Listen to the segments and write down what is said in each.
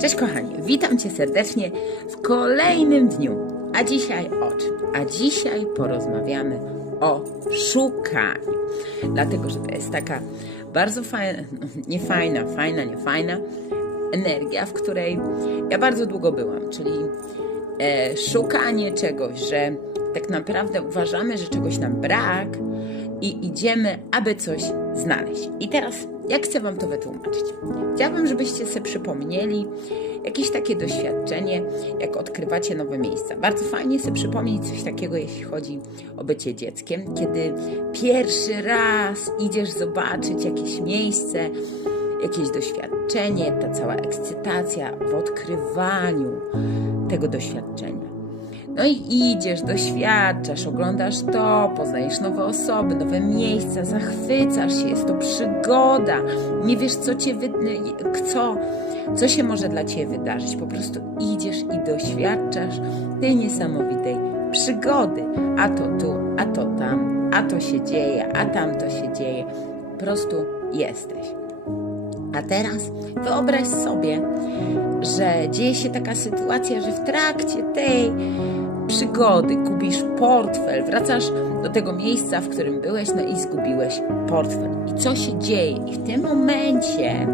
Cześć kochani, witam Cię serdecznie w kolejnym dniu. A dzisiaj o czym? A dzisiaj porozmawiamy o szukaniu. Dlatego, że to jest taka bardzo fajna, nie fajna, fajna, nie fajna energia, w której ja bardzo długo byłam, czyli e, szukanie czegoś, że tak naprawdę uważamy, że czegoś nam brak i idziemy, aby coś znaleźć. I teraz, jak chcę Wam to wytłumaczyć? Chciałabym, żebyście sobie przypomnieli jakieś takie doświadczenie, jak odkrywacie nowe miejsca. Bardzo fajnie sobie przypomnieć coś takiego, jeśli chodzi o bycie dzieckiem, kiedy pierwszy raz idziesz zobaczyć jakieś miejsce, jakieś doświadczenie, ta cała ekscytacja w odkrywaniu tego doświadczenia. No i idziesz, doświadczasz, oglądasz to, poznajesz nowe osoby, nowe miejsca, zachwycasz się, jest to przygoda. Nie wiesz, co cię wy... co, co się może dla ciebie wydarzyć. Po prostu idziesz i doświadczasz tej niesamowitej przygody. A to tu, a to tam, a to się dzieje, a tam to się dzieje. Po prostu jesteś. A teraz wyobraź sobie, że dzieje się taka sytuacja, że w trakcie tej przygody gubisz portfel, wracasz do tego miejsca, w którym byłeś, no i zgubiłeś portfel. I co się dzieje? I w tym momencie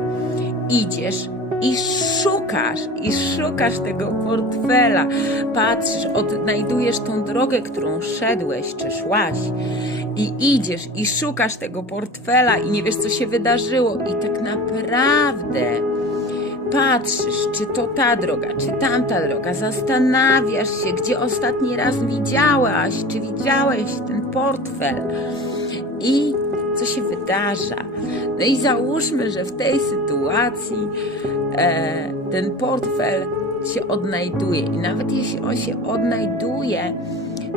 idziesz i szukasz, i szukasz tego portfela. Patrzysz, odnajdujesz tą drogę, którą szedłeś, czy szłaś. I idziesz i szukasz tego portfela i nie wiesz, co się wydarzyło. I tak naprawdę patrzysz, czy to ta droga, czy tamta droga, zastanawiasz się, gdzie ostatni raz widziałaś, czy widziałeś ten portfel. I co się wydarza. No i załóżmy, że w tej sytuacji e, ten portfel się odnajduje. I nawet jeśli on się odnajduje,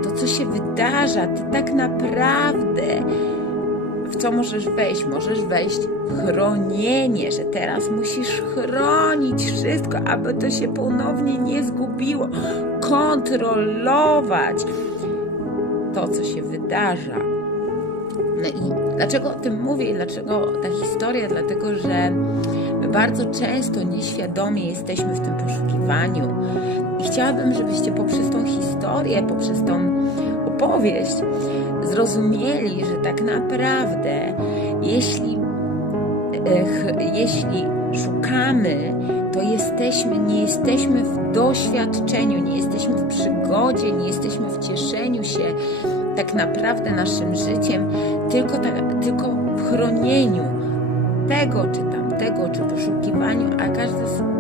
to co się wydarza, ty tak naprawdę co możesz wejść? Możesz wejść w chronienie, że teraz musisz chronić wszystko, aby to się ponownie nie zgubiło. Kontrolować to, co się wydarza. No i dlaczego o tym mówię i dlaczego ta historia? Dlatego, że my bardzo często nieświadomie jesteśmy w tym poszukiwaniu. I chciałabym, żebyście poprzez tą historię, poprzez tą opowieść zrozumieli, że tak naprawdę jeśli, jeśli szukamy, to jesteśmy, nie jesteśmy w doświadczeniu, nie jesteśmy w przygodzie, nie jesteśmy w cieszeniu się tak naprawdę naszym życiem, tylko, tylko w chronieniu tego czy tamtego, czy poszukiwaniu, a każdy z